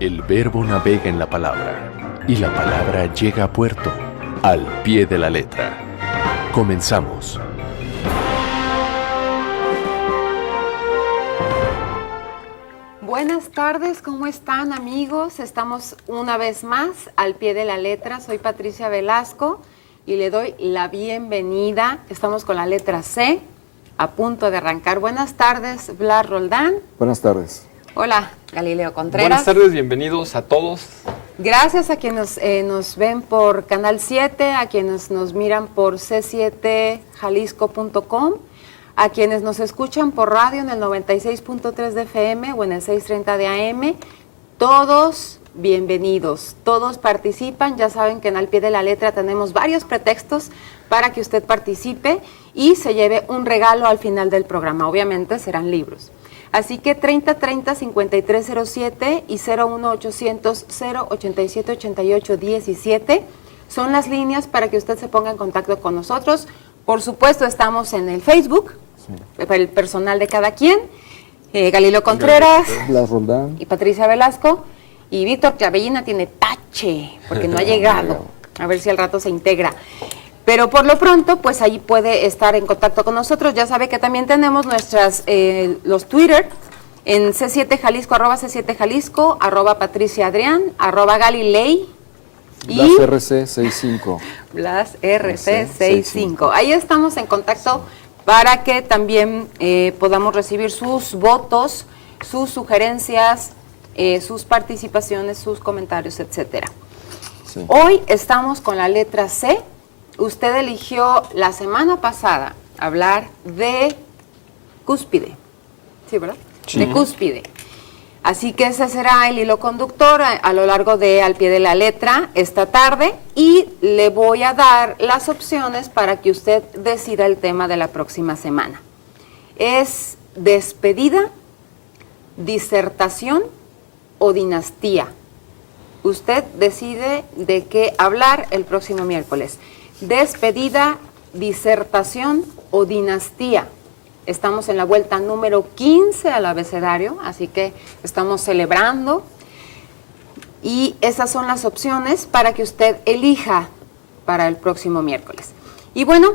El verbo navega en la palabra y la palabra llega a puerto, al pie de la letra. Comenzamos. Buenas tardes, ¿cómo están, amigos? Estamos una vez más al pie de la letra. Soy Patricia Velasco y le doy la bienvenida. Estamos con la letra C, a punto de arrancar. Buenas tardes, Blas Roldán. Buenas tardes. Hola, Galileo Contreras. Buenas tardes, bienvenidos a todos. Gracias a quienes nos ven por Canal 7, a quienes nos miran por c7jalisco.com, a quienes nos escuchan por radio en el 96.3 de FM o en el 630 de AM. Todos bienvenidos, todos participan. Ya saben que en Al Pie de la Letra tenemos varios pretextos para que usted participe y se lleve un regalo al final del programa. Obviamente serán libros. Así que 3030-5307 y 01800-087-88-17 son las líneas para que usted se ponga en contacto con nosotros. Por supuesto, estamos en el Facebook, para el personal de cada quien, Galileo Contreras, Blas Roldán y Patricia Velasco, y Víctor Clavellina tiene tache, porque no ha llegado. A ver si al rato se integra. Pero por lo pronto, pues ahí puede estar en contacto con nosotros. Ya sabe que también tenemos los Twitter en C7 Jalisco, @C7Jalisco, @Patricia Adrián, @Galilei. Blas RC65. Blas RC65. Ahí estamos en contacto para que también podamos recibir sus votos, sus sugerencias, sus participaciones, sus comentarios, etcétera. Sí. Hoy estamos con la letra C. Usted eligió la semana pasada hablar de cúspide, ¿sí, verdad? Sí. De cúspide. Así que ese será el hilo conductor a lo largo de Al Pie de la Letra esta tarde, y le voy a dar las opciones para que usted decida el tema de la próxima semana. Es despedida, disertación o dinastía. Usted decide de qué hablar el próximo miércoles. Despedida, disertación o dinastía. Estamos en la vuelta número 15 al abecedario, así que estamos celebrando. Y esas son las opciones para que usted elija para el próximo miércoles. Y bueno,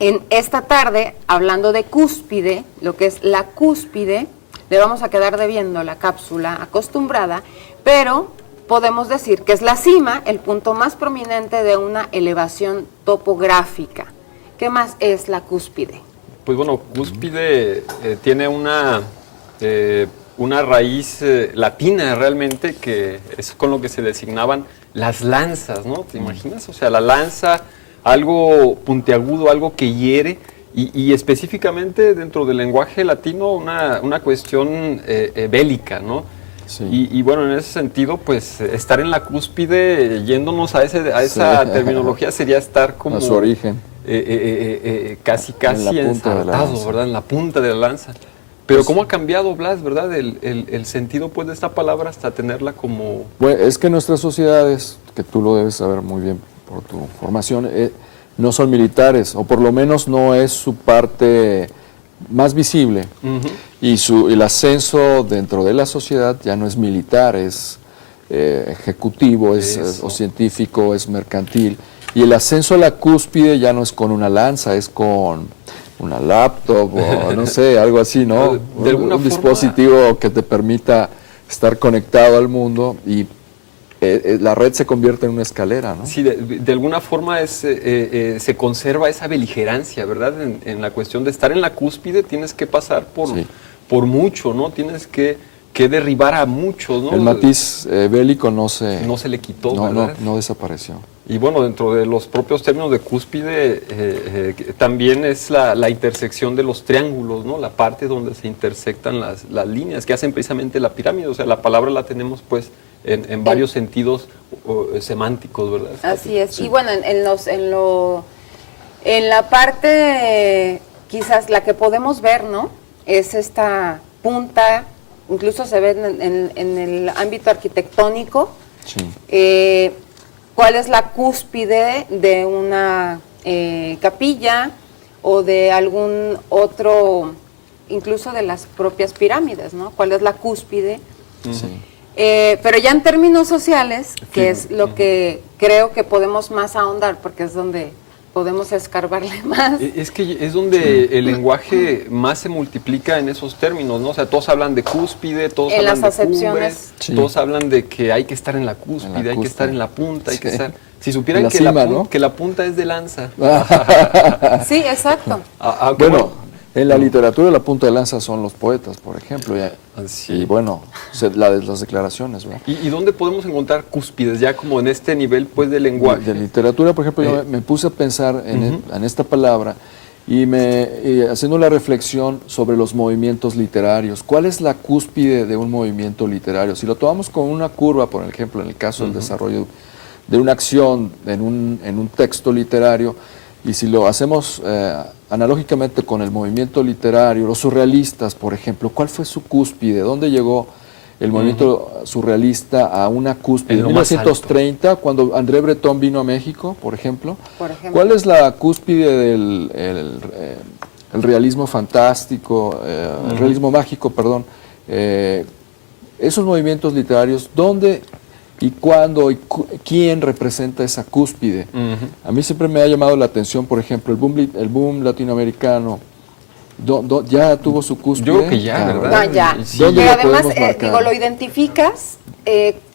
en esta tarde, hablando de cúspide, lo que es la cúspide, le vamos a quedar debiendo la cápsula acostumbrada, pero podemos decir que es la cima, el punto más prominente de una elevación topográfica. ¿Qué más es la cúspide? Pues bueno, cúspide tiene una raíz latina realmente, que es con lo que se designaban las lanzas, ¿no? ¿Te imaginas? O sea, la lanza, algo puntiagudo, algo que hiere, y específicamente dentro del lenguaje latino una cuestión bélica, ¿no? Sí. Y bueno, en ese sentido, pues estar en la cúspide, yéndonos a esa terminología, sería estar como a su origen, casi ensartado, ¿verdad? En la punta de la lanza. Pero pues, ¿cómo ha cambiado, Blas, verdad? El sentido, pues, de esta palabra hasta tenerla como... Bueno, es que nuestras sociedades, que tú lo debes saber muy bien por tu formación, no son militares, o por lo menos no es su parte más visible. Y el ascenso dentro de la sociedad ya no es militar, es ejecutivo, o científico, es mercantil. Y el ascenso a la cúspide ya no es con una lanza, es con una laptop o no sé, algo así, ¿no? De alguna un dispositivo que te permita estar conectado al mundo, y la red se convierte en una escalera, ¿no? Sí, de alguna forma se conserva esa beligerancia, ¿verdad? En la cuestión de estar en la cúspide tienes que pasar por mucho, ¿no? Tienes que derribar a muchos, ¿no? El matiz bélico no se le quitó, ¿verdad? No desapareció. Y bueno, dentro de los propios términos de cúspide, también es la intersección de los triángulos, ¿no? La parte donde se intersectan las líneas que hacen precisamente la pirámide. O sea, la palabra la tenemos, pues, en varios sentidos semánticos, ¿verdad? Así es. Sí. Y bueno, en la parte, quizás la que podemos ver, ¿no? Es esta punta, incluso se ve en el ámbito arquitectónico. Sí. ¿Cuál es la cúspide de una capilla o de algún otro, incluso de las propias pirámides, ¿no? ¿Cuál es la cúspide? Sí. Pero ya en términos sociales, que es lo que creo que podemos más ahondar, porque es donde podemos escarbarle más. Es que es donde el lenguaje más se multiplica en esos términos, ¿no? O sea, todos hablan de cúspide, todos En hablan las de cumbre, acepciones. Sí. todos hablan de que hay que estar en la cúspide, hay que estar en la punta, hay que estar... Si supieran En la que, cima, ¿no? que la punta es de lanza. Sí, exacto. Aunque Bueno, en la literatura la punta de lanza son los poetas, por ejemplo. Sí. Y bueno, las declaraciones, ¿verdad? ¿Y dónde podemos encontrar cúspides ya como en este nivel pues de lenguaje? De literatura, por ejemplo, yo me puse a pensar en esta palabra y haciendo la reflexión sobre los movimientos literarios. ¿Cuál es la cúspide de un movimiento literario? Si lo tomamos con una curva, por ejemplo, en el caso del desarrollo de una acción en un texto literario, y si lo hacemos analógicamente con el movimiento literario, los surrealistas, por ejemplo, ¿cuál fue su cúspide? ¿Dónde llegó el movimiento surrealista a una cúspide? En 1930, cuando André Breton vino a México, por ejemplo. ¿Cuál es la cúspide del el realismo fantástico, el realismo mágico, perdón? Esos movimientos literarios, ¿dónde y cuándo y quién representa esa cúspide? A mí siempre me ha llamado la atención, por ejemplo, el boom latinoamericano. ¿Ya tuvo su cúspide? Yo creo que ya, ¿verdad? No, ya. Sí. Pero ¿Dónde lo además, podemos marcar? digo, lo identificas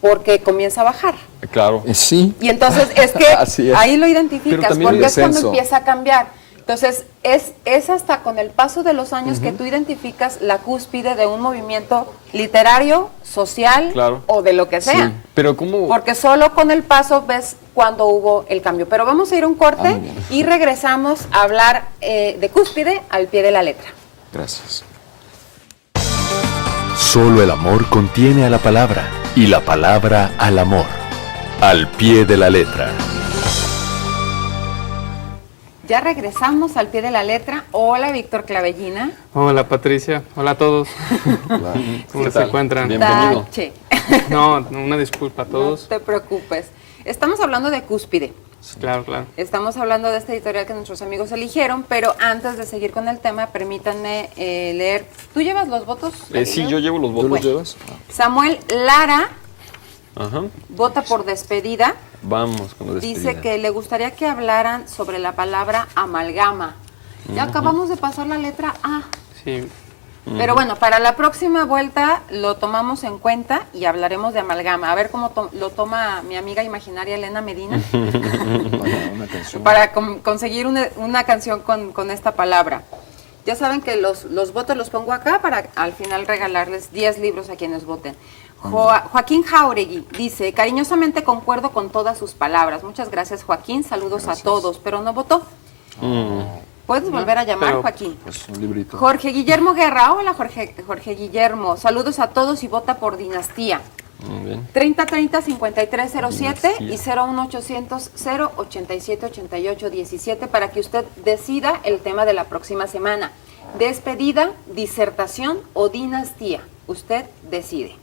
porque comienza a bajar. Claro. Sí. Y entonces es que Así es. ahí lo Pero identificas, también porque el es cuando descenso. empieza a cambiar. Entonces, es hasta con el paso de los años que tú identificas la cúspide de un movimiento literario, social Claro. o de lo que sea. Sí. Pero ¿cómo? Porque solo con el paso ves cuando hubo el cambio. Pero vamos a ir a un corte muy bien. y regresamos a hablar de cúspide al pie de la letra. Gracias. Solo el amor contiene a la palabra y la palabra al amor. Al pie de la letra. Ya regresamos al pie de la letra. Hola, Víctor Clavellina. Hola Patricia, hola a todos. ¿Cómo ¿Qué se tal? encuentran? Bienvenido. Tache. No, una disculpa a No todos. te preocupes. Estamos hablando de cúspide. Claro, claro. Estamos hablando de esta editorial que nuestros amigos eligieron, pero antes de seguir con el tema, permítanme leer. ¿Tú llevas los votos? Sí, Galileo? yo llevo los ¿Tú votos. los llevas? Samuel Lara Ajá. vota por despedida. Vamos con la despedida. Dice que le gustaría que hablaran sobre la palabra amalgama. Ya acabamos de pasar la letra A. Sí, Pero bueno, para la próxima vuelta lo tomamos en cuenta y hablaremos de amalgama. A ver cómo lo toma mi amiga imaginaria Elena Medina Una canción. para conseguir una canción con esta palabra. Ya saben que los votos los pongo acá para al final regalarles 10 libros a quienes voten. Joaquín Jauregui dice, cariñosamente concuerdo con todas sus palabras. Muchas gracias, Joaquín. Saludos a todos, pero no votó. ¿Puedes volver a llamar, pero- Joaquín? Pues un librito. Jorge Guillermo Guerra, hola Jorge Guillermo, saludos a todos y vota por Dinastía. Muy bien. 3030-5307 y Dinastía. 01800-087-88-17 para que usted decida el tema de la próxima semana. Despedida, disertación o dinastía. Usted decide.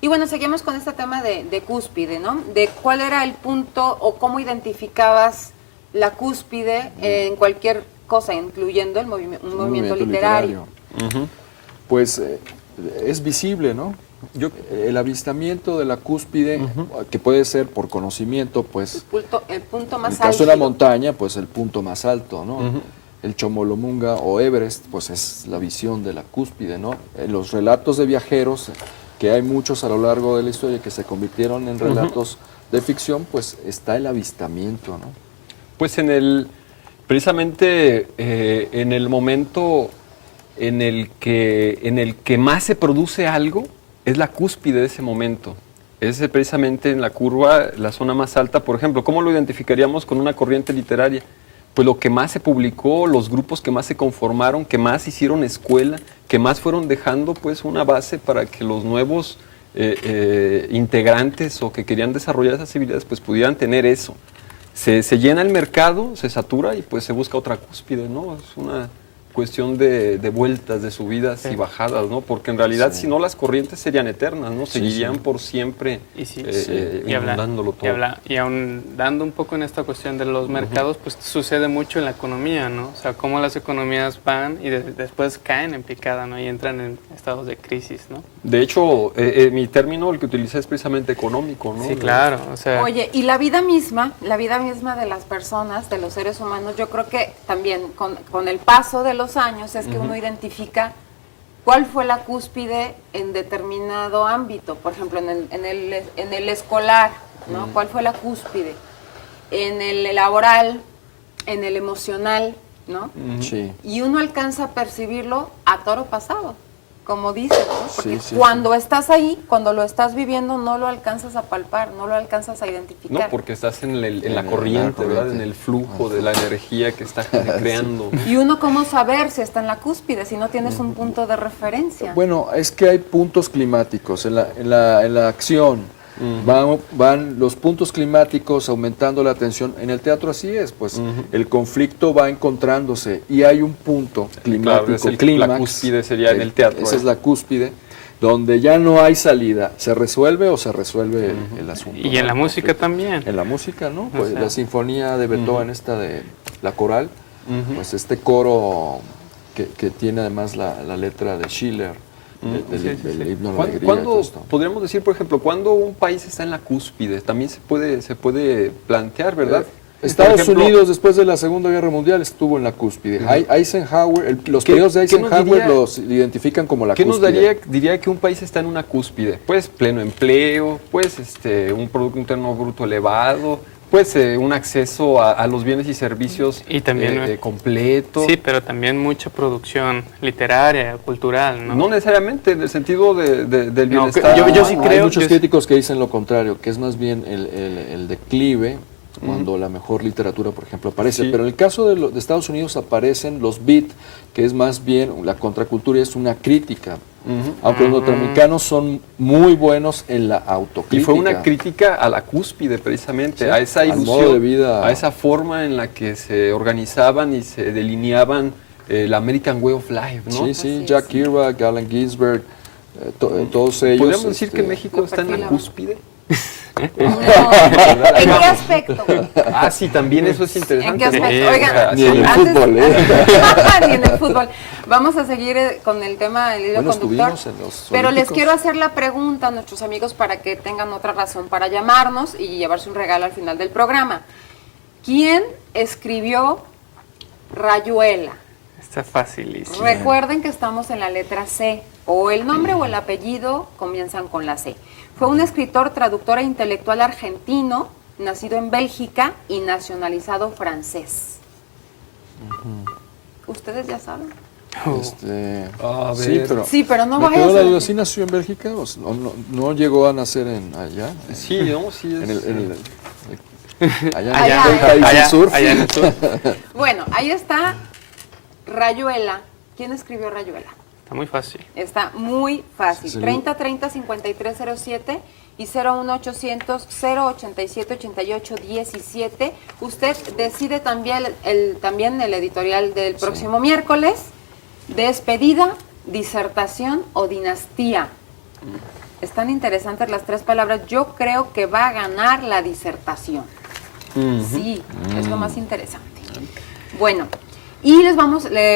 Y bueno, seguimos con este tema de cúspide, ¿no? De cuál era el punto o cómo identificabas la cúspide en cualquier cosa, incluyendo un movimiento literario. Ujú. Pues es visible, ¿no? El avistamiento de la cúspide, que puede ser por conocimiento, pues El punto en más el caso de la álgido. montaña, pues el punto más alto, ¿no? El Chomolungma o Everest, pues es la visión de la cúspide, ¿no? En los relatos de viajeros, que hay muchos a lo largo de la historia que se convirtieron en relatos de ficción, pues está el avistamiento, ¿no? Pues precisamente en el momento en el que más se produce algo, es la cúspide de ese momento. Es precisamente en la curva, la zona más alta. Por ejemplo, ¿cómo lo identificaríamos con una corriente literaria? Pues lo que más se publicó, los grupos que más se conformaron, que más hicieron escuela, que más fueron dejando pues una base para que los nuevos integrantes o que querían desarrollar esas habilidades pues pudieran tener eso. Se llena el mercado, se satura y pues se busca otra cúspide, ¿no? Es una cuestión de vueltas, de subidas y bajadas, ¿no? Porque en realidad si no las corrientes serían eternas, ¿no? Seguirían por siempre y sí, inundándolo todo. y aún dando un poco en esta cuestión de los mercados, pues sucede mucho en la economía, ¿no? O sea, cómo las economías van y después caen en picada, ¿no? Y entran en estados de crisis, ¿no? De hecho, mi término, el que utilicé es precisamente económico, ¿no? Sí, claro. O sea, Oye, y la vida misma de las personas, de los seres humanos, yo creo que también con el paso de los años es que uno identifica cuál fue la cúspide en determinado ámbito. Por ejemplo, en el escolar, ¿no? ¿Cuál fue la cúspide? En el laboral, en el emocional, ¿no? Sí. Y uno alcanza a percibirlo a toro pasado, como dices, ¿no? Porque Sí, cuando estás ahí, cuando lo estás viviendo, no lo alcanzas a palpar, no lo alcanzas a identificar. No, porque estás en la la corriente, ¿verdad? corriente. En el flujo de la energía que está creando. Y uno cómo saber si está en la cúspide, si no tienes un punto de referencia. Bueno, es que hay puntos climáticos en la acción. Van los puntos climáticos aumentando la tensión. En el teatro así es, pues el conflicto va encontrándose y hay un punto climático, Claro, es la clímax. cúspide sería en el teatro. Esa es la cúspide, donde ya no hay salida. ¿Se resuelve o se resuelve el asunto? y en la música también. En la música, ¿no? Pues sea. la sinfonía de Beethoven, esta de la coral, pues este coro que tiene además la letra de Schiller, del himno a la alegría. todo ¿Cuándo esto. podríamos decir, por ejemplo, cuando un país está en la cúspide? También se puede plantear, ¿verdad? Estados Por ejemplo, Unidos, después de la Segunda Guerra Mundial, estuvo en la cúspide. Eisenhower, los ¿Qué- periodos de qué nos Eisenhower diría- los identifican como la ¿Qué nos cúspide. diría que un país está en una cúspide? Pues pleno empleo, pues un Producto Interno Bruto elevado, pues un acceso a los bienes y servicios Y también, completo. Sí, pero también mucha producción literaria, cultural, ¿no? No necesariamente en el sentido del No, bienestar. yo sí Hay creo- muchos yo- críticos que dicen lo contrario, que es más bien el declive cuando la mejor literatura, por ejemplo, aparece. Sí. Pero en el caso de Estados Unidos aparecen los beat, que es más bien la contracultura, es una crítica. Aunque los norteamericanos son muy buenos en la Y autocrítica. fue una crítica a la cúspide, precisamente, Sí, a esa al ilusión, modo de vida. a esa forma en la que se organizaban y se delineaban el American Way of Life, ¿no? Sí, Así sí, es. Jack Kerouac, Allen Ginsberg, todos ellos. ¿Podríamos decir que México Lo está en la perfilaban. cúspide? No. ¿En qué aspecto? Ah, sí, también eso es ¿En interesante. qué aspecto? Sí, Oigan, Ni en el antes- fútbol, Ni en el fútbol. Vamos a seguir con el tema del hilo Bueno, conductor. estuvimos en los Pero les Olímpicos. quiero hacer la pregunta a nuestros amigos para que tengan otra razón para llamarnos y llevarse un regalo al final del programa. ¿Quién escribió Rayuela? Está facilísimo. Recuerden que estamos en la letra C. O el nombre o el apellido comienzan con la C. Fue un escritor, traductor e intelectual argentino, nacido en Bélgica y nacionalizado francés. ¿Ustedes ya saben? A Sí, ver. pero, Sí, pero no me vayas quedó la a duda, decir. ¿sí nació en Bélgica? ¿O no llegó a nacer allá? Sí, no, sí es. Allá Allá, en el país del sur. allá en el sur. Bueno, ahí está Rayuela. ¿Quién escribió Rayuela? Está muy fácil. Está muy fácil. Sí. 3030-5307 y 01800-087-8817. Usted decide también el editorial del próximo miércoles. Despedida, disertación o dinastía. Están interesantes las tres palabras. Yo creo que va a ganar la disertación. Sí, es lo más interesante. Bueno, y le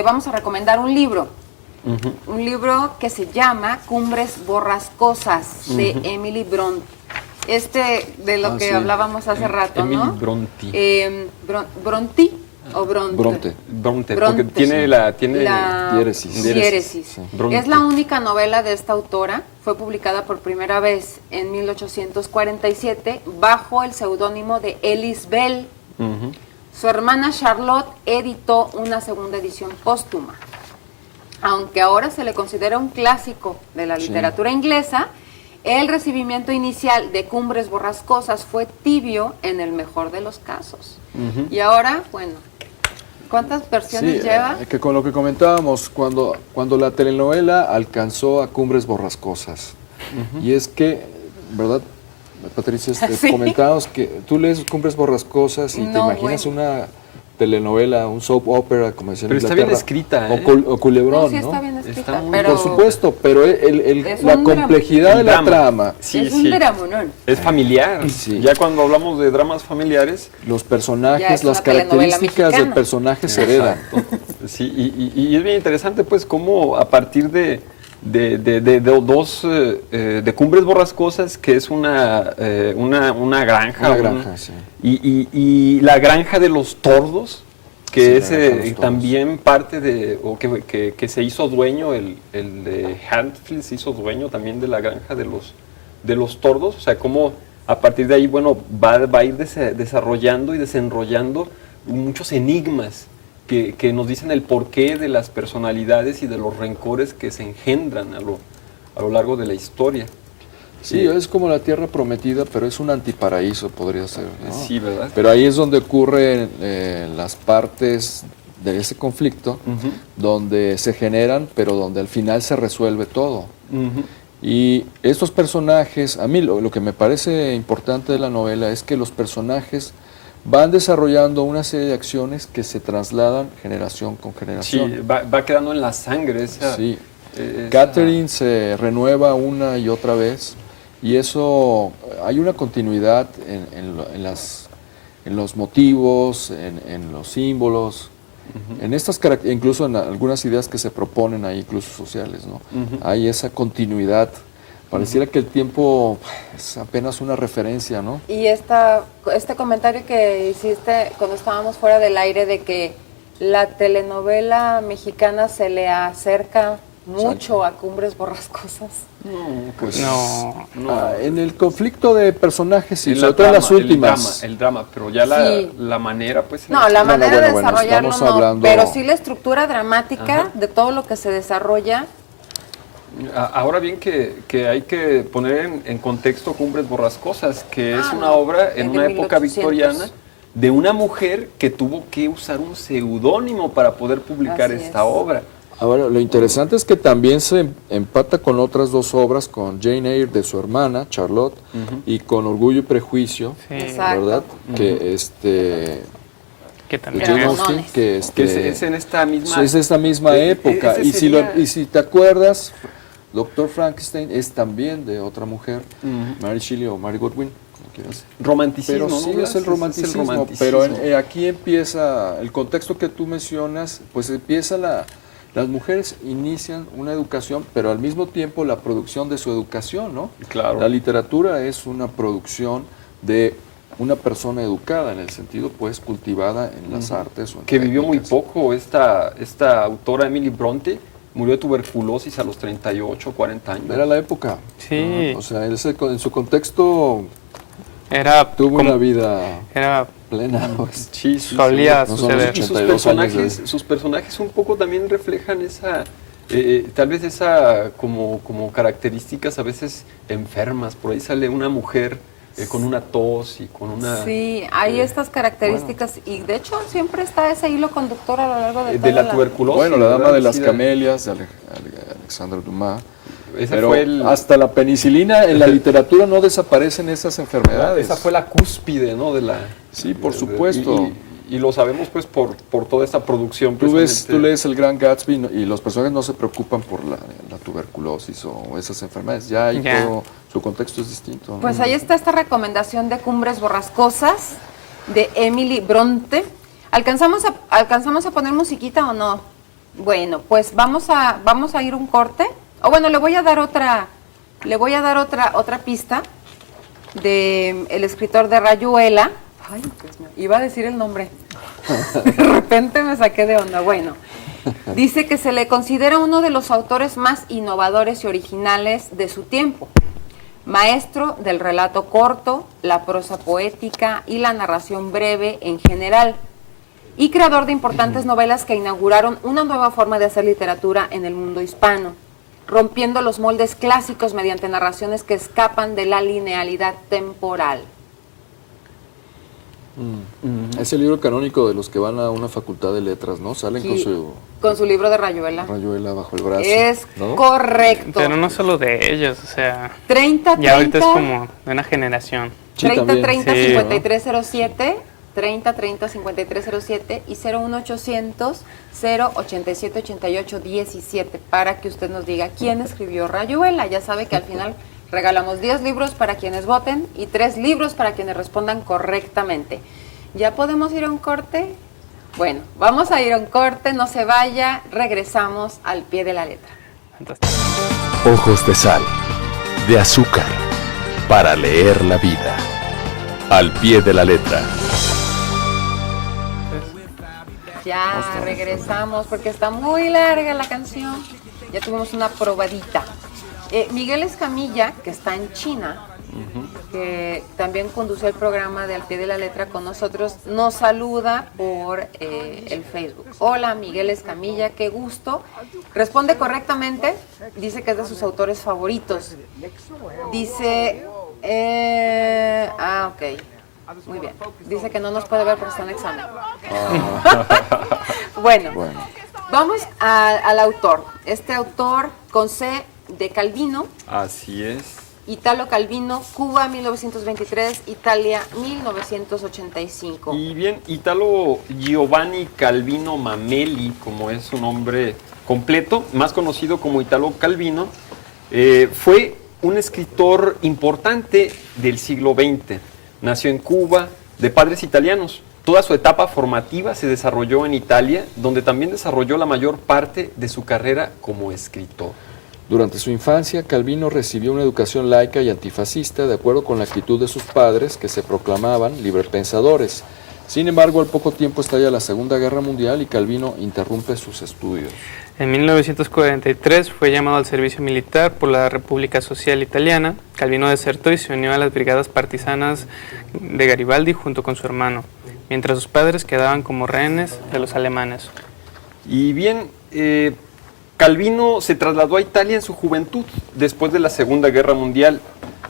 vamos a recomendar un libro. Un libro que se llama Cumbres Borrascosas, de Emily Bronte. De lo que sí. hablábamos hace rato, Emily ¿no? Bronte. ¿Bronte o Bronte? Bronte. Bronte, Bronte. porque tiene la Diéresis. Diéresis. Sí. Bronte. Es la única novela de esta autora. Fue publicada por primera vez en 1847 bajo el seudónimo de Ellis Bell. Su hermana Charlotte editó una segunda edición póstuma. Aunque ahora se le considera un clásico de la literatura inglesa, el recibimiento inicial de Cumbres Borrascosas fue tibio en el mejor de los casos. Y ahora, bueno, ¿cuántas versiones Sí, lleva? que con lo que comentábamos, cuando la telenovela alcanzó a Cumbres Borrascosas. Y es que, ¿verdad, Patricia? Sí. Comentábamos que tú lees Cumbres Borrascosas y te No, imaginas bueno. una telenovela, un soap opera, como decían en Pero está bien Inglaterra, escrita, ¿eh? o Culebrón, No, sí está bien Está escrita, muy- pero Por supuesto, pero Es la un complejidad de El la drama. trama, Sí, es sí. un dramonón. Es familiar. Sí. Ya cuando hablamos de dramas familiares, los Ya es personajes, una las telenovela características del mexicana. personaje se heredan. sí, y es bien interesante pues cómo a partir de de Cumbres Borrascosas, que es una granja. Una granja, sí. Y la granja de los tordos, que Sí, es la granja de los tordos. también parte de, o que se hizo dueño, el de Hatfield se hizo dueño también de la granja de los tordos. O sea, cómo a partir de ahí, bueno, va a ir desarrollando y desenrollando muchos enigmas que nos dicen el porqué de las personalidades y de los rencores que se engendran a lo largo de la historia. Sí, es como la tierra prometida, pero es un antiparaíso, podría ser, ¿no? Sí, ¿verdad? Pero ahí es donde ocurren las partes de ese conflicto, Ujú. donde se generan, pero donde al final se resuelve todo. Ujú. Y estos personajes, a mí lo que me parece importante de la novela es que los personajes van desarrollando una serie de acciones que se trasladan generación con generación. Sí, va quedando en la sangre esa... Sí. esa- Catherine se renueva una y otra vez y eso, hay una continuidad en los motivos, en los símbolos, en estas incluso en algunas ideas que se proponen ahí, incluso sociales, ¿no? Ujú. Hay esa continuidad. Pareciera que el tiempo es apenas una referencia, ¿no? Y este comentario que hiciste cuando estábamos fuera del aire de que la telenovela mexicana se le acerca mucho a Cumbres Borrascosas. No, pues... No. En el conflicto de personajes, sí, En sobre la todo en las trama, últimas. el drama, pero ya Sí. la manera, pues... No, la No, no, manera de bueno, desarrollarlo estamos no, hablando- pero sí la estructura dramática Ajá. de todo lo que se desarrolla. Ahora bien que hay que poner en contexto Cumbres Borrascosas, que es una no, obra es en de una época 1800. victoriana de una mujer que tuvo que usar un seudónimo para poder publicar Así esta es. obra. Ahora, lo interesante es que también se empata con otras dos obras, con Jane Eyre de su hermana, Charlotte, y con Orgullo y Prejuicio, Sí, Exacto. ¿verdad? Que que de también Jane Pero es- Austen, monones. que Que es en esta misma... es esta misma época. ese Y sería- y si te acuerdas, Doctor Frankenstein es también de otra mujer, Ujú. Mary Shelley o Mary Godwin, como quieras. Romanticismo, Pero ¿no? sí, Blas? es el romanticismo. romanticismo. Pero aquí empieza, el contexto que tú mencionas, pues empieza las mujeres inician una educación, pero al mismo tiempo la producción de su educación, ¿no? Claro. La literatura es una producción de una persona educada, en el sentido, pues, cultivada en las artes. O en Que vivió muy técnicas. poco esta autora Emily Bronte, murió de tuberculosis a los 38, 40 años. Era la época. Sí. ¿No? O sea, en su contexto Era tuvo como- una vida era plena. Pues. Sí, sí, solía No son suceder. Y sus 82 años sus personajes un poco también reflejan esa, tal vez esa como características a veces enfermas. Por ahí sale una mujer con una tos y con una... Sí, hay estas características y de hecho siempre está ese hilo conductor a lo largo de de toda la tuberculosis. Bueno, la Dama ¿verdad? de las Sí, Camelias, de Alexandre Dumas. Ese Pero fue el- hasta la penicilina, en la literatura no desaparecen esas enfermedades. Esa fue la cúspide, ¿no? De la... Sí, por de- supuesto. Y lo sabemos pues por toda esta producción. Tú precisamente. lees El Gran Gatsby y los personajes no se preocupan por la tuberculosis o esas enfermedades. Ya hay Ya. todo, su contexto es distinto. ¿no? Pues ahí está esta recomendación de Cumbres Borrascosas de Emily Bronte. ¿Alcanzamos a poner musiquita o no? Bueno, pues vamos a ir un corte. O bueno, le voy a dar otra pista de el escritor de Rayuela. Ay, Dios mío, iba a decir el nombre. De repente me saqué de onda. Bueno, dice que se le considera uno de los autores más innovadores y originales de su tiempo. Maestro del relato corto, la prosa poética y la narración breve en general. Y creador de importantes novelas que inauguraron una nueva forma de hacer literatura en el mundo hispano, rompiendo los moldes clásicos mediante narraciones que escapan de la linealidad temporal. Es el libro canónico de los que van a una facultad de letras, ¿no? Salen Y con con su libro de Rayuela. rayuela bajo el brazo. Es ¿no? correcto. Pero no solo de ellos, o sea, 30, ya ahorita es 30, como de una generación. Sí, 30, también. 30, Sí, 5307, 30, 30, 5307 y 01800 087 88 17 para que usted nos diga quién escribió Rayuela. Ya sabe que al final regalamos 10 libros para quienes voten y 3 libros para quienes respondan correctamente. ¿Ya podemos ir a un corte? Bueno, vamos a ir a un corte, no se vaya, regresamos al pie de la letra. Fantástico. Ojos de sal, de azúcar, para leer la vida. Al pie de la letra. Ya regresamos porque está muy larga la canción. Ya tuvimos una probadita. Miguel Escamilla, que está en China, que también conduce el programa de Al pie de la letra con nosotros, nos saluda por el Facebook. Hola Miguel Escamilla, qué gusto. Responde correctamente, dice que es de sus autores favoritos. Dice, ok, muy bien. Dice que no nos puede ver porque está en examen. Bueno, vamos al autor. Este autor con C de Calvino. Así es. Italo Calvino, Cuba 1923, Italia 1985. Y bien, Italo Giovanni Calvino Mameli, como es su nombre completo, más conocido como Italo Calvino, fue un escritor importante del siglo XX. Nació en Cuba, de padres italianos. Toda su etapa formativa se desarrolló en Italia, donde también desarrolló la mayor parte de su carrera como escritor. Durante su infancia, Calvino recibió una educación laica y antifascista de acuerdo con la actitud de sus padres, que se proclamaban librepensadores. Sin embargo, al poco tiempo estalla la Segunda Guerra Mundial y Calvino interrumpe sus estudios. En 1943 fue llamado al servicio militar por la República Social Italiana. Calvino desertó y se unió a las brigadas partisanas de Garibaldi junto con su hermano, mientras sus padres quedaban como rehenes de los alemanes. Y bien, Calvino se trasladó a Italia en su juventud, después de la Segunda Guerra Mundial,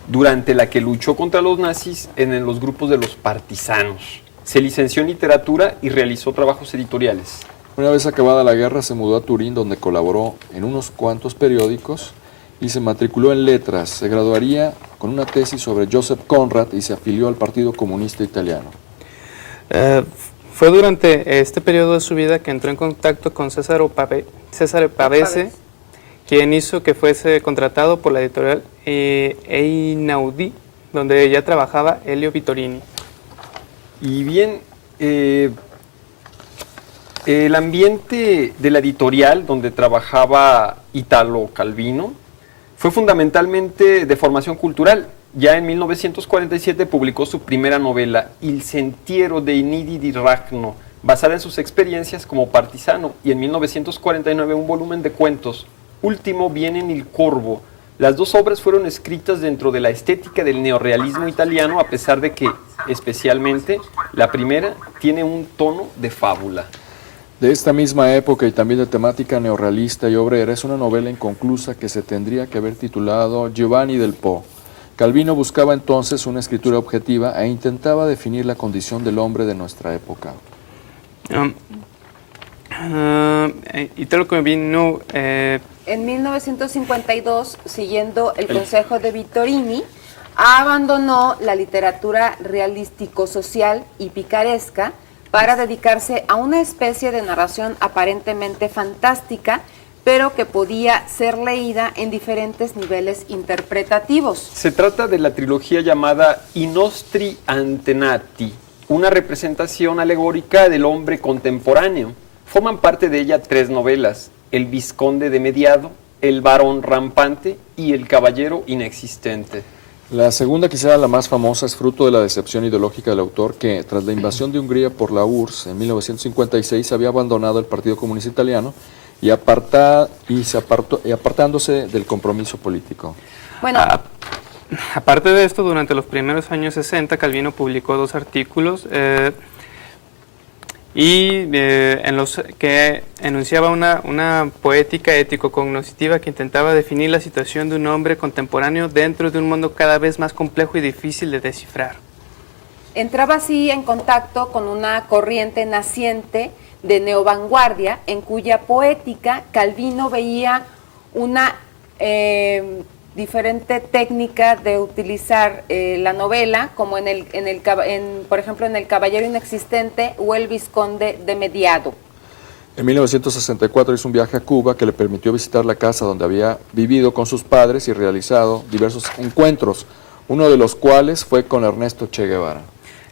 durante la que luchó contra los nazis en los grupos de los partisanos. Se licenció en literatura y realizó trabajos editoriales. Una vez acabada la guerra se mudó a Turín, donde colaboró en unos cuantos periódicos y se matriculó en letras. Se graduaría con una tesis sobre Joseph Conrad y se afilió al Partido Comunista Italiano. Fue durante este periodo de su vida que entró en contacto con Cesare Pavese, quien hizo que fuese contratado por la editorial Einaudi, donde ya trabajaba Elio Vittorini. Y bien, el ambiente de la editorial donde trabajaba Italo Calvino fue fundamentalmente de formación cultural. Ya en 1947 publicó su primera novela, Il sentiero dei nidi di ragno, basada en sus experiencias como partisano, y en 1949 un volumen de cuentos, Ultimo viene il corvo. Las dos obras fueron escritas dentro de la estética del neorrealismo italiano, a pesar de que, especialmente, la primera tiene un tono de fábula. De esta misma época y también de temática neorrealista y obrera, es una novela inconclusa que se tendría que haber titulado Giovanni del Po. Calvino buscaba entonces una escritura objetiva e intentaba definir la condición del hombre de nuestra época. Italo Calvino... En 1952, siguiendo el consejo de Vittorini, abandonó la literatura realístico-social y picaresca para dedicarse a una especie de narración aparentemente fantástica, pero que podía ser leída en diferentes niveles interpretativos. Se trata de la trilogía llamada I nostri antenati, una representación alegórica del hombre contemporáneo. Forman parte de ella 3 novelas: El Vizconde de Mediado, El Varón Rampante y El Caballero Inexistente. La segunda, quizá la más famosa, es fruto de la decepción ideológica del autor que, tras la invasión de Hungría por la URSS en 1956, había abandonado el Partido Comunista Italiano y apartándose del compromiso político. Bueno, aparte de esto, durante los primeros años 60, Calvino publicó 2 artículos en los que enunciaba una poética ético-cognoscitiva que intentaba definir la situación de un hombre contemporáneo dentro de un mundo cada vez más complejo y difícil de descifrar. entraba así en contacto con una corriente naciente de neovanguardia, en cuya poética Calvino veía una diferente técnica de utilizar la novela, como por ejemplo en El Caballero Inexistente o El Vizconde de Mediado. En 1964 hizo un viaje a Cuba que le permitió visitar la casa donde había vivido con sus padres y realizado diversos encuentros, uno de los cuales fue con Ernesto Che Guevara.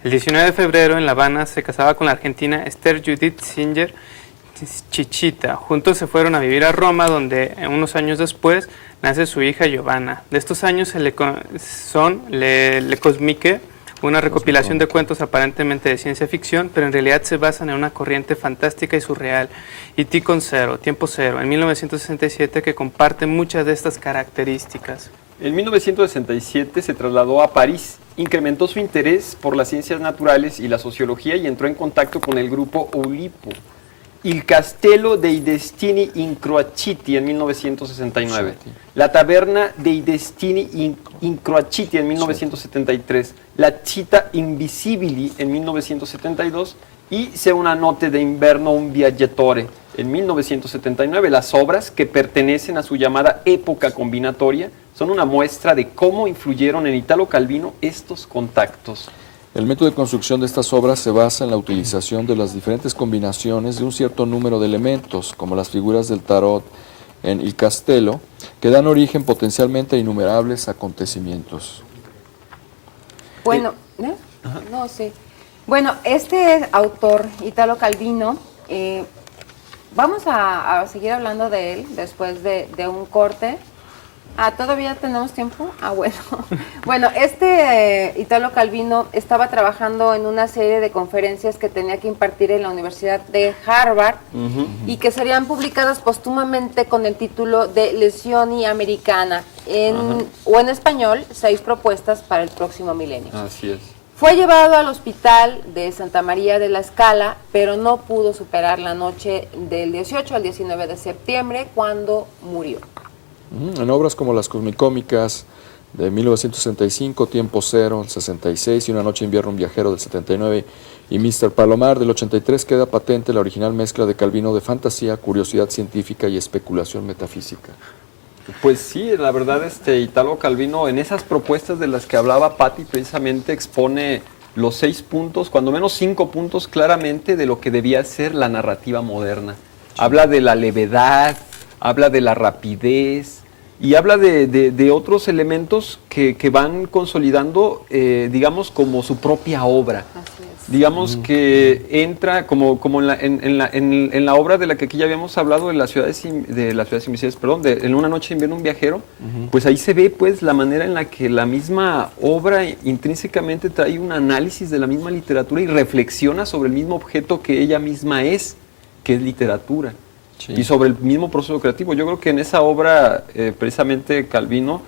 El 19 de febrero en La Habana se casaba con la argentina Esther Judith Singer Chichita. Juntos se fueron a vivir a Roma, donde unos años después nace su hija Giovanna. De estos años son Le Cosmique, una recopilación de cuentos aparentemente de ciencia ficción, pero en realidad se basan en una corriente fantástica y surreal. Y Tiempo Cero, en 1967, que comparte muchas de estas características. En 1967 se trasladó a París, incrementó su interés por las ciencias naturales y la sociología y entró en contacto con el grupo Oulipo. Il Castello dei Destini Incroaciti en 1969, La Taberna dei Destini Incroaciti en 1973, La Città Invisibili en 1972 y Se una notte d'inverno un viaggiatore en 1979. Las obras, que pertenecen a su llamada época combinatoria, son una muestra de cómo influyeron en Italo Calvino estos contactos. El método de construcción de estas obras se basa en la utilización de las diferentes combinaciones de un cierto número de elementos, como las figuras del tarot en Il Castello, que dan origen potencialmente a innumerables acontecimientos. Bueno, no, sí. Bueno, este autor, Italo Calvino, vamos a seguir hablando de él después de un corte. ¿Todavía tenemos tiempo? Bueno. Bueno, Italo Calvino estaba trabajando en una serie de conferencias que tenía que impartir en la Universidad de Harvard y que serían publicadas póstumamente con el título de Lesioni Americana, o en español, 6 propuestas para el próximo milenio. Así es. Fue llevado al hospital de Santa María de la Scala, pero no pudo superar la noche del 18 al 19 de septiembre, cuando murió. En obras como Las Cosmicómicas de 1965, Tiempo Cero del 66 y Una noche de invierno un viajero del 79 y Mr. Palomar del 83 queda patente la original mezcla de Calvino de fantasía, curiosidad científica y especulación metafísica. Pues sí, la verdad, Italo Calvino en esas propuestas de las que hablaba Patti precisamente expone los 6 puntos, cuando menos 5 puntos claramente de lo que debía ser la narrativa moderna. Habla de la levedad, habla de la rapidez y habla de otros elementos que van consolidando, digamos, como su propia obra. Así es. Digamos que entra como en la obra de la que aquí ya habíamos hablado, de las ciudades invisibles, perdón, de En una noche de invierno un viajero, pues ahí se ve pues la manera en la que la misma obra intrínsecamente trae un análisis de la misma literatura y reflexiona sobre el mismo objeto que ella misma es, que es literatura. Sí. Y sobre el mismo proceso creativo. Yo creo que en esa obra precisamente Calvino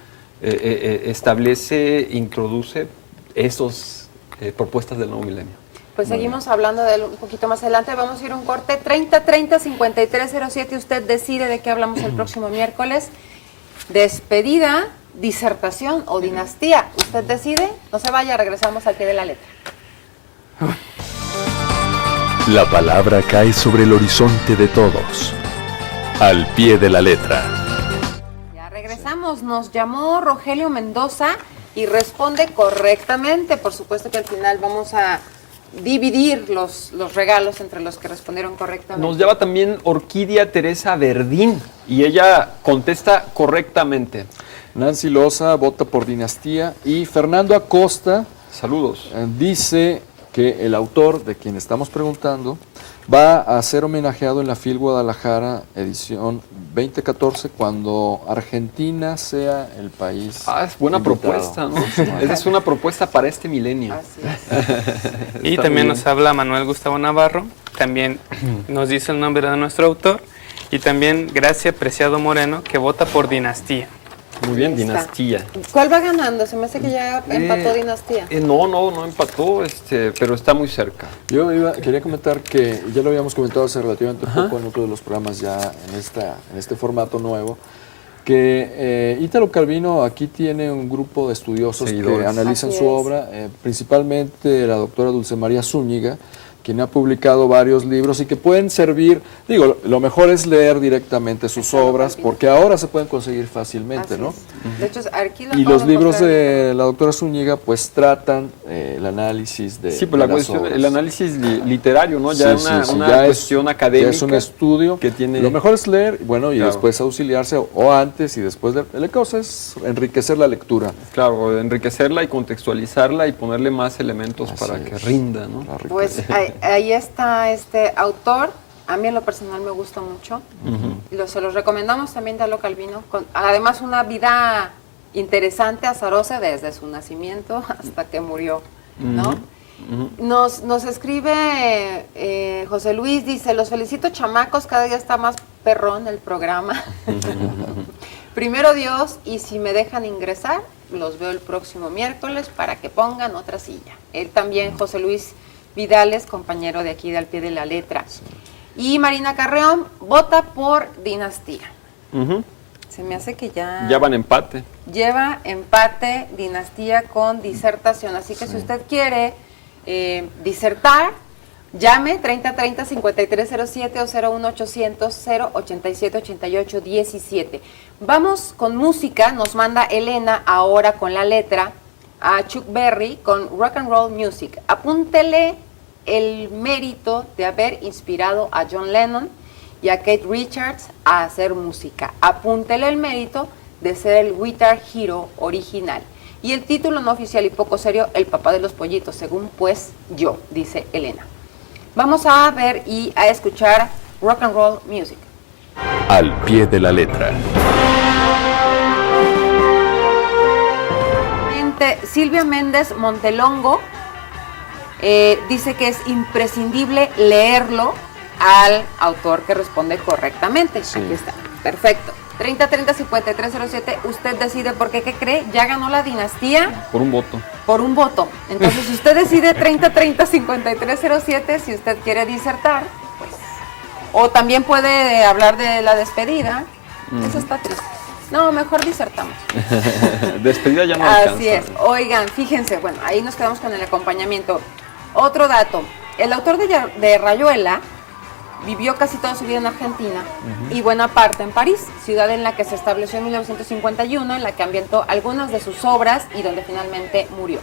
introduce esas propuestas del nuevo milenio. Pues seguimos hablando de él un poquito más adelante. Vamos a ir a un corte. 3030-5307. Usted decide de qué hablamos el próximo miércoles. Despedida, disertación o dinastía. Usted decide. No se vaya, regresamos al pie de la letra. La palabra cae sobre el horizonte de todos. Al pie de la letra. Ya regresamos. Nos llamó Rogelio Mendoza y responde correctamente. Por supuesto que al final vamos a dividir los regalos entre los que respondieron correctamente. Nos llama también Orquídea Teresa Verdín y ella contesta correctamente. Nancy Loza vota por dinastía y Fernando Acosta, saludos, dice que el autor de quien estamos preguntando va a ser homenajeado en la FIL Guadalajara edición 2014 cuando Argentina sea el país. Es buena invitado. Propuesta, ¿no? Esa es una propuesta para este milenio. Así es. Y también nos habla Manuel Gustavo Navarro, también nos dice el nombre de nuestro autor y también Gracia Preciado Moreno, que vota por dinastía. Muy bien, dinastía. ¿Cuál va ganando? Se me hace que ya empató dinastía. No empató, pero está muy cerca. Yo quería comentar que ya lo habíamos comentado hace relativamente poco en otro de los programas ya en este formato nuevo, que Italo Calvino aquí tiene un grupo de estudiosos que analizan su obra, principalmente la doctora Dulce María Zúñiga, quien ha publicado varios libros y que pueden servir, lo mejor es leer directamente sus obras, porque ahora se pueden conseguir fácilmente, así ¿no? Es. De hecho, aquí y los libros de la doctora Zúñiga, pues tratan el análisis de pues la cuestión, el análisis literario, ¿no? Ya una cuestión académica. Ya es un estudio que tiene. Lo mejor es leer, y después auxiliarse, o antes y después leer. La cosa es enriquecer la lectura. Claro, enriquecerla y contextualizarla y ponerle más elementos para que rinda, ¿no? Pues ahí está este autor, A mí en lo personal me gusta mucho. Se los recomendamos también de Lalo Calvino. Además, una vida interesante, azarosa, desde su nacimiento hasta que murió, ¿no? Nos escribe José Luis, dice, los felicito chamacos, cada día está más perrón el programa. Primero Dios, y si me dejan ingresar, los veo el próximo miércoles para que pongan otra silla. Él también, José Luis Vidales, compañero de aquí de Al Pie de la Letra. Y Marina Carreón vota por Dinastía. Se me hace que ya van empate. Lleva empate Dinastía con Disertación. Así que si usted quiere disertar, llame 3030-5307 o 01800-087-88-17. Vamos con música. Nos manda Elena ahora con la letra a Chuck Berry con Rock and Roll Music. Apúntele el mérito de haber inspirado a John Lennon y a Keith Richards a hacer música. Apúntele el mérito de ser el Guitar Hero original. Y el título no oficial y poco serio, El papá de los pollitos, según pues yo, dice Elena. Vamos a ver y a escuchar Rock and Roll Music. Al Pie de la Letra. Silvia Méndez Montelongo dice que es imprescindible leerlo al autor que responde correctamente. Sí. Aquí está, perfecto. 3030-5307, usted decide porque, ¿qué cree? Ya ganó la Dinastía Por un voto. por un voto. Entonces, si usted decide 3030-5307, si usted quiere disertar, pues. O también puede hablar de la despedida. Eso está triste. No, mejor disertamos. Despedida ya no alcanza. Así es. Oigan, fíjense, bueno, ahí nos quedamos con el acompañamiento. Otro dato, el autor de Rayuela vivió casi toda su vida en Argentina y buena parte en París, ciudad en la que se estableció en 1951, en la que ambientó algunas de sus obras y donde finalmente murió.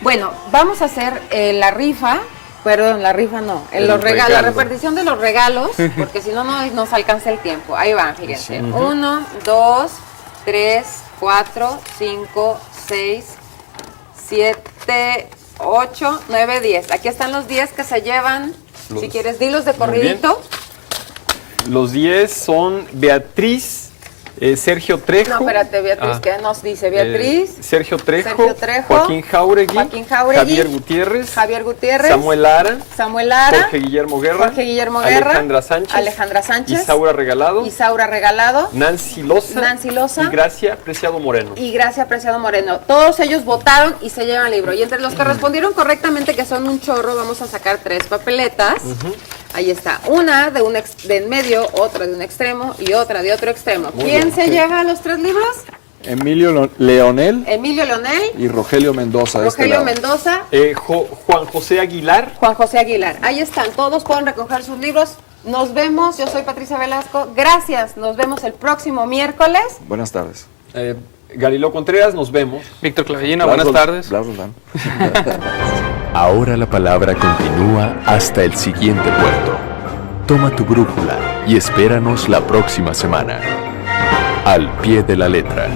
Bueno, vamos a hacer la rifa. Perdón, la rifa no. La repartición de los regalos, porque si no, no nos alcanza el tiempo. Ahí van, fíjense. 1, 2, 3, 4, 5, 6, 7, 8, 9, 10. Aquí están los 10 que se llevan. Si quieres, dilos de corridito. Los 10 son Beatriz, Sergio Trejo. No, espérate, Beatriz, ¿qué nos dice? Beatriz. Sergio Trejo, Trejo, Joaquín Jauregui, Javier Gutiérrez, Samuel Lara, Jorge Guillermo Guerra, Alejandra Sánchez, Isaura Regalado, Nancy Loza y Gracia Preciado Moreno. Todos ellos votaron y se llevan el libro. Y entre los que respondieron correctamente, que son un chorro, vamos a sacar 3 papeletas. Ahí está, una de en medio, otra de un extremo y otra de otro extremo. ¿Quién se lleva los 3 libros? Emilio Leonel y Rogelio Mendoza. de este lado. Juan José Aguilar. Ahí están, todos pueden recoger sus libros. Nos vemos, yo soy Patricia Velasco. Gracias, nos vemos el próximo miércoles. Buenas tardes. Galileo Contreras, nos vemos. Víctor Clavellino, buenas tardes. Blas Roldán. Ahora la palabra continúa hasta el siguiente puerto. Toma tu brújula y espéranos la próxima semana. Al Pie de la Letra.